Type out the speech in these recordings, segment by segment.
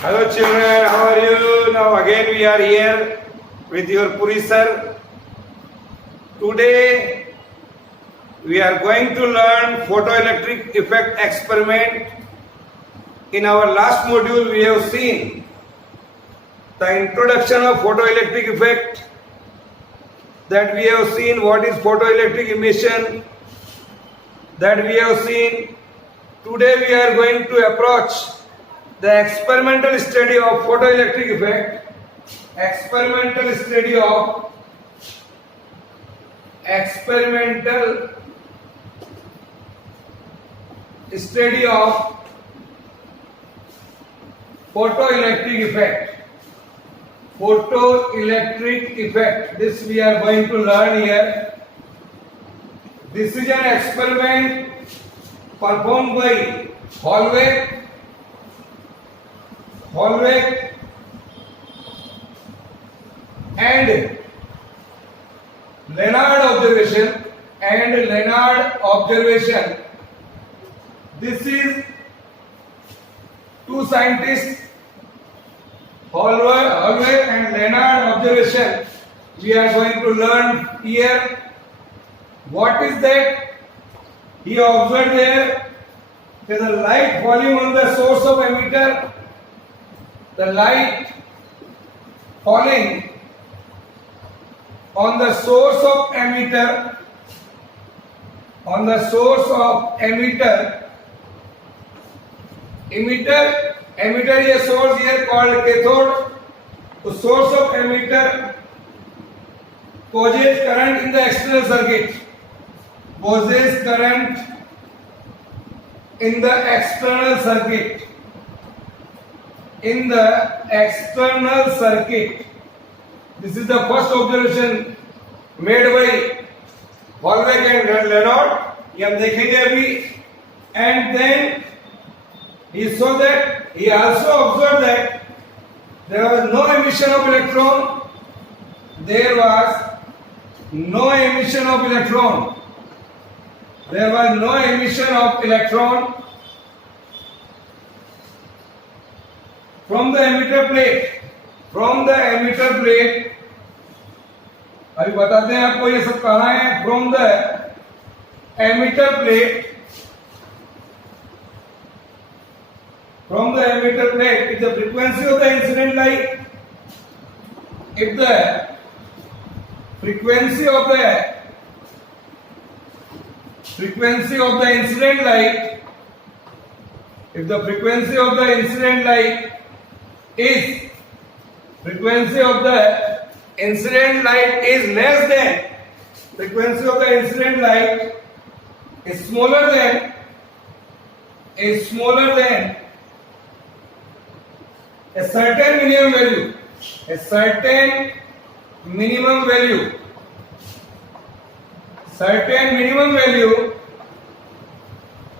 Hello children, how are you? Now again we are here with your Puri sir. Today we are going to learn photoelectric effect experiment. In our last module we have seen the introduction of photoelectric effect, that we have seen what is photoelectric emission, that we have seen. Today we are going to approach the experimental study of photoelectric effect, experimental study of photoelectric effect. Photoelectric effect. This we are going to learn here. This is an experiment performed by Hollweg and Lenard observation. This is two scientists, Hollweg and Lenard observation. We are going to learn here. What is that? He observed there that the light falling on the source of emitter, the light falling on the source of emitter, emitter is a source here called cathode. The source of emitter causes current in the external circuit. This is the first observation made by Hollweg and Lenard. ये हम देखेंगे अभी. And then he saw that, he also observed that there was no emission of electron. There was no emission of electron from the emitter plate. अभी बताते हैं आपको ये सब कहाँ है. From the emitter plate, if the frequency of the incident light, if the frequency of the incident light is less than, is smaller than a certain minimum value,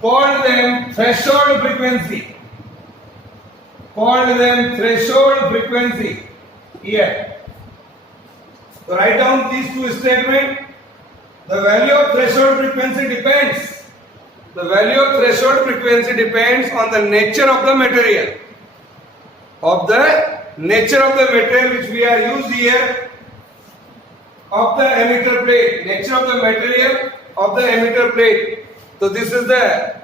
called them threshold frequency. Here, so write down these two statements. The value of threshold frequency depends on the nature of the material, which we are used here, of the emitter plate, nature of the material of the emitter plate. So this is the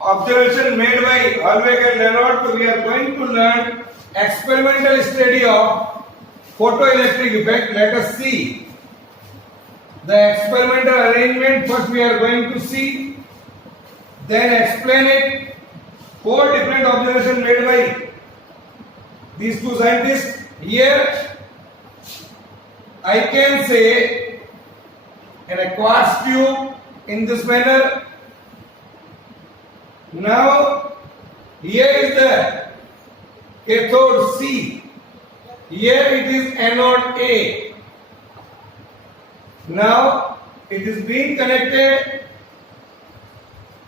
observation made by Hollweg and Lenard. So we are going to learn experimental study of photoelectric effect. Let us see the experimental arrangement. First we are going to see, then explain it. Four different observations made by these two scientists. Here I can say in a quartz tube in this manner. Now here is the cathode C, here it is anode A. Now it is being connected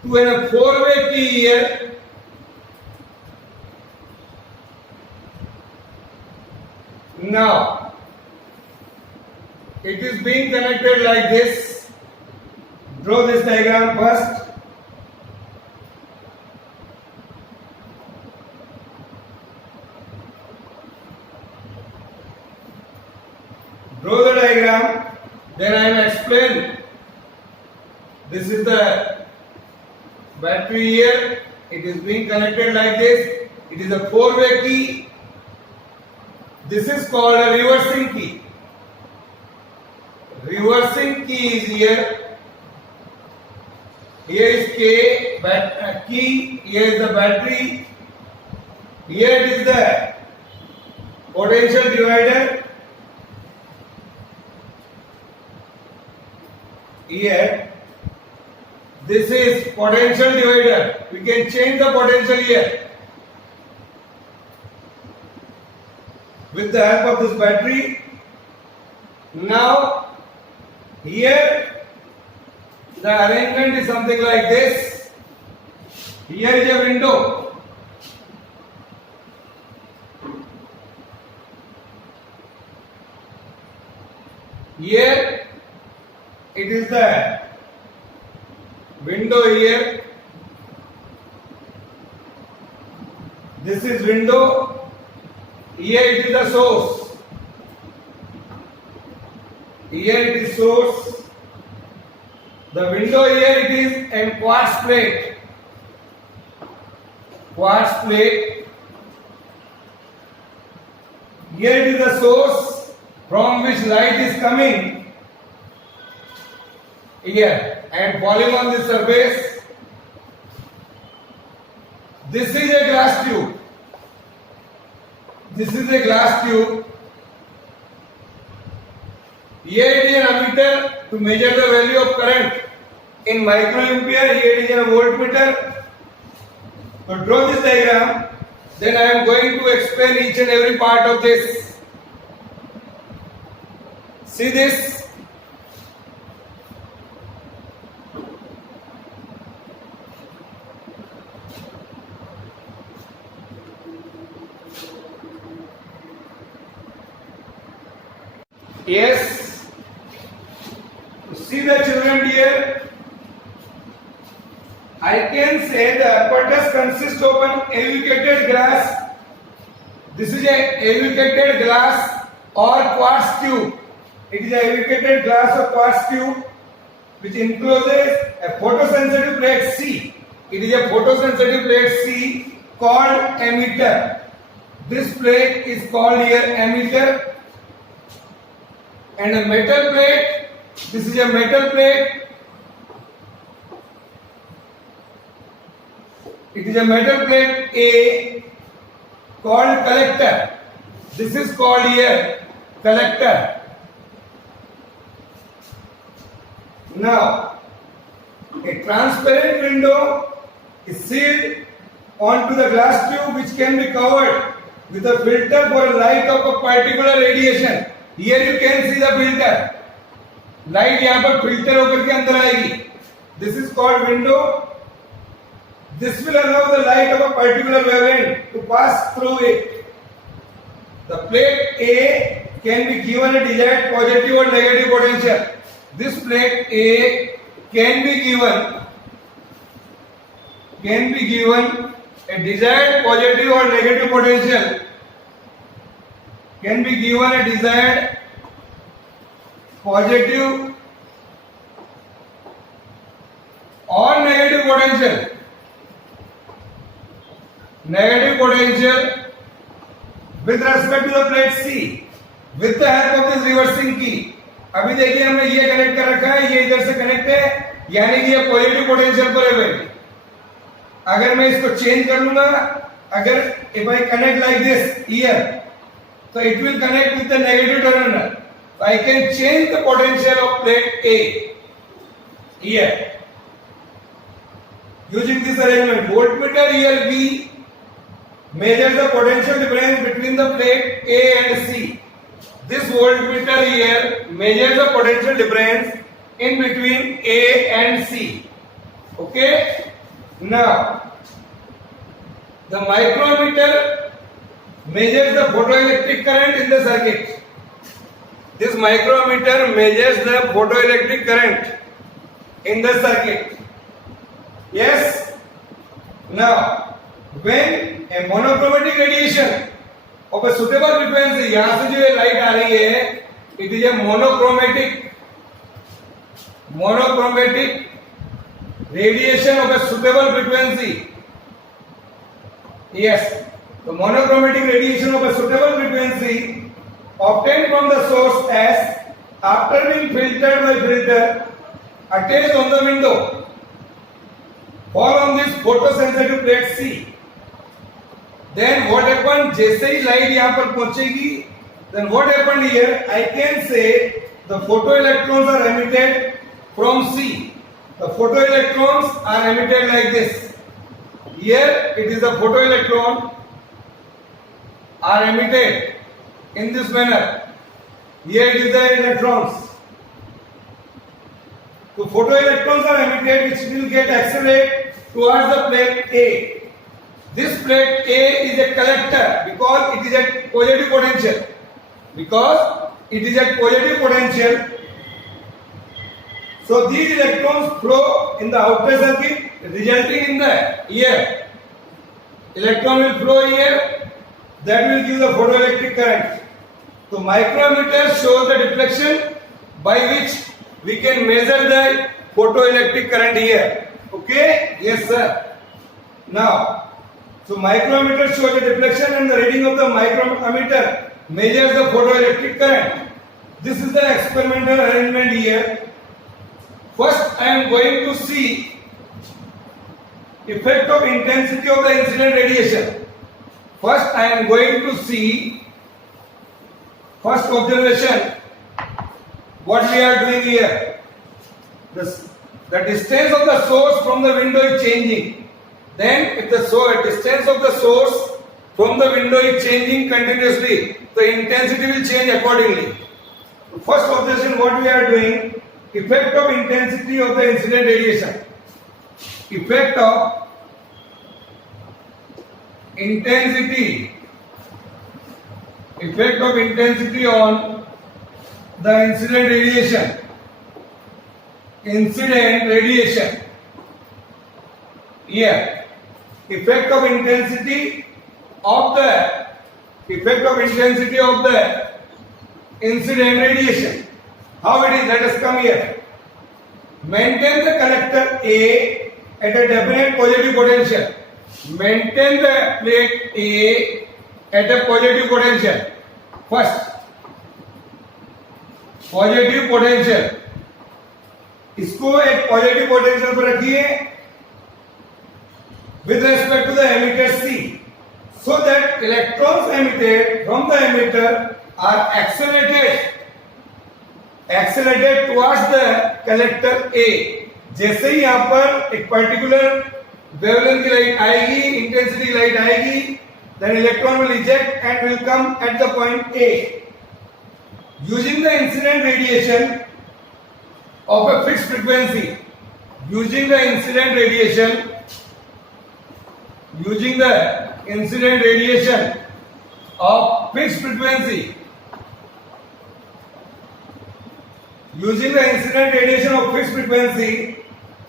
to a four-way key here. Now it is being connected like this. Draw this diagram first. Draw the diagram. Then I will explain. This is the battery here. It is being connected like this. It is a four-way key. This is called a reversing key. Reversing key is here. Here is key. Here is the battery. Here it is the potential divider. Here, this is potential divider. We can change the potential here with the help of this battery. Now, here the arrangement is something like this. Here is a window. Here it is the window here. This is window. Here it is the source. Here it is source. The window here it is a quartz plate. Quartz plate. Here it is the source from which light is coming here and falling on the surface. This is a glass tube. This is a glass tube. Here it is an ammeter to measure the value of current in microampere. Here it is a voltmeter. So draw this diagram. Then I am going to explain each and every part of this. See this? Yes. See the children here. I can say the apparatus consists of an aviated glass. This is a aviated glass or quartz tube. It is a aviated glass or quartz tube which encloses a photosensitive plate C. It is a photosensitive plate C called emitter. This plate is called here emitter. And a metal plate. This is a metal plate. It is a metal plate A called collector. This is called here collector. Now, a transparent window is sealed onto the glass tube which can be covered with a filter for light of a particular radiation. Here you can see the filter. Light यहाँ पर filter होकर के अंदर आएगी. This is called window. This will allow the light of a particular wavelength to pass through it. The plate A can be given a desired positive or negative potential. This plate A can be given a desired positive or negative potential. Can be given a desired positive or negative potential. Negative potential with respect to the plate C with the help of this reversing key. अभी देखिए हमने ये connect कर रखा है, ये इधर से कनेक्ट है, यानी कि ये पॉजिटिव पोटेंशियल पर है भाई. अगर मैं इसको चेंज कर लूंगा, अगर if I connect like this here, so it will connect with the negative terminal. So I can change the potential of plate A here using this arrangement. Voltmeter here B measures the potential difference between the plate A and C. This voltmeter here measures the potential difference in between A and C. Okay? Now, the micrometer measures the photoelectric current in the circuit. This micrometer measures the photoelectric current in the circuit. Yes? Now, when a monochromatic radiation of a suitable frequency, यहाँ से जो ये light आ रही है, it is a monochromatic radiation of a suitable frequency. Yes, the monochromatic radiation of a suitable frequency obtained from the source S after being filtered by filter attached on the window fall on this photosensitive plate C. Then what happened? जैसे ही light यहाँ पर पहुंचेगी, then what happened here? I can say the photoelectrons are emitted from C. The photoelectrons are emitted like this. Here it is the photoelectron are emitted in this manner. Here it is the electrons. So photoelectrons are emitted, which will get accelerated towards the plate A. This plate A is a collector because it is at positive potential. Because it is at positive potential, so these electrons flow in the outer circuit, resulting in the here. Electron will flow here, that will give the photoelectric current. So micrometer shows the deflection by which we can measure the photoelectric current here. Okay? Yes, sir. Now, so micrometer shows the deflection and the reading of the micrometer measures the photoelectric current. This is the experimental arrangement here. First, I am going to see effect of intensity of the incident radiation. First, I am going to see first observation. What we are doing here? The distance of the source from the window is changing. Then, if the distance of the source from the window is changing continuously, the intensity will change accordingly. First observation, what we are doing, effect of intensity of the incident radiation. Effect of intensity on the incident radiation. Here, effect of intensity of the incident radiation. How it is? Let us come here. Maintain the collector A at a definite positive potential. Maintain the plate A at a positive potential. First, positive potential. इसको एक positive potential पर रखिए with respect to the emitter C, so that electrons emitted from the emitter are accelerated towards the collector A. जैसे ही यहाँ पर एक particular wavelength की light आएगी, इंटेंसिटी लाइट आएगी, then electron will eject and will come at the point A. Using the incident radiation of a fixed frequency, using the incident radiation of fixed frequency,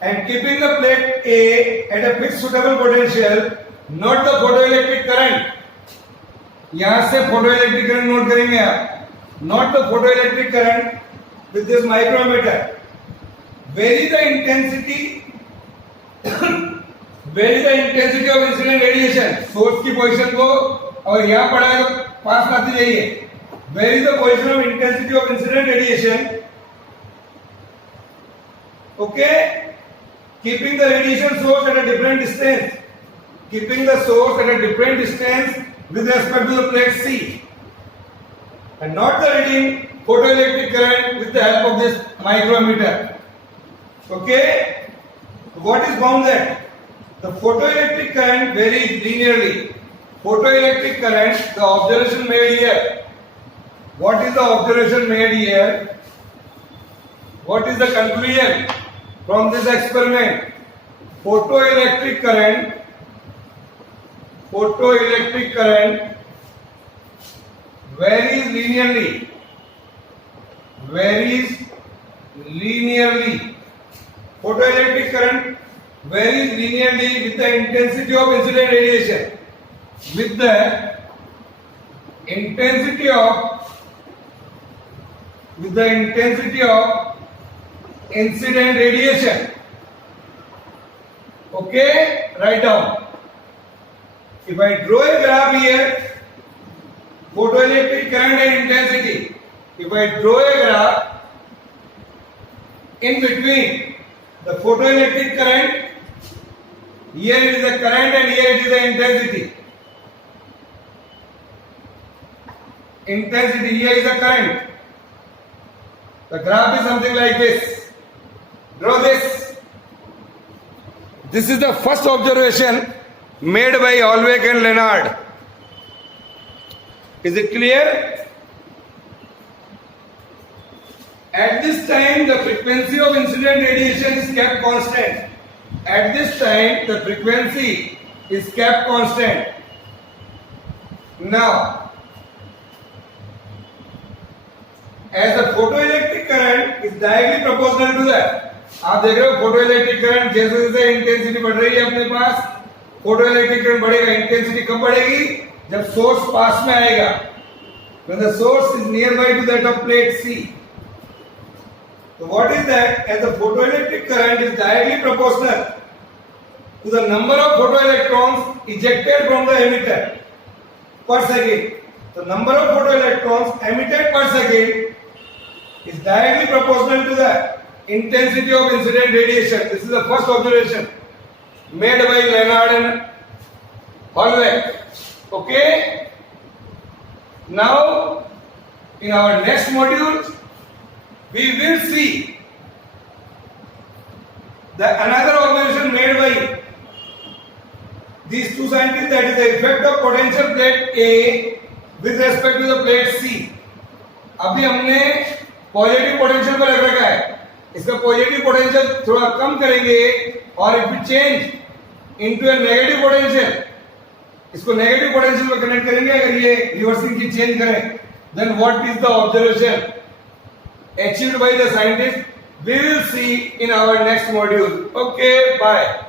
and keeping the plate A at a fixed suitable potential, note the photoelectric current. यहां से photoelectric current note करेंगे आप. Note the photoelectric current with this micrometer. Vary the intensity of incident radiation. Source की position को और यहाँ पड़ा है तो पास लाते जाइए. Vary the position of intensity of incident radiation. Okay, keeping the radiation source at a different distance. With respect to the plate C, and not the reading photoelectric current with the help of this micrometer. Okay, what is found that the photoelectric current varies linearly. Photoelectric current, the observation made here. What is the observation made here? What is the conclusion from this experiment? Photoelectric current varies linearly. Photoelectric current varies linearly with the intensity of incident radiation. With the intensity of with the intensity of incident radiation. Okay, write down. If I draw a graph here, photoelectric current and intensity. If I draw a graph in between the photoelectric current, here it is the current and here it is the intensity. Intensity, here is the current. The graph is something like this. Draw this. This is the first observation made by Olweck and Leonard. Is it clear? At this time, the frequency of incident radiation is kept constant. At this time, the frequency is kept constant. Now, as the photoelectric current is directly proportional to that. आप देख रहे हो photoelectric current जैसे जैसे intensity बढ़ रही है अपने पास, फोटोइलेक्ट्रिक करंट बढ़ेगा. इंटेंसिटी कब बढ़ेगी? जब सोर्स पास में आएगा. When the source is nearby to that of plate C. So what is that? As the photoelectric current is directly proportional to the number of photoelectrons ejected from the emitter per second. The number of photoelectrons emitted per second is directly proportional to the intensity of incident radiation. This is the first observation made by Leonard and Olweck. Okay? Now, in our next module, we will see another observation made by these two scientists, that is the effect of potential plate A with respect to the plate C. अभी हमने positive potential पर रख रखा है. इसका positive potential थोड़ा कम करेंगे और if we change into a negative potential, इसको नेगेटिव पोटेंशियल में कनेक्ट करेंगे. अगर ये रिवर्सिंग की चेंज करें, then what is the observation achieved by the scientist, we will see in our next module. Okay, bye.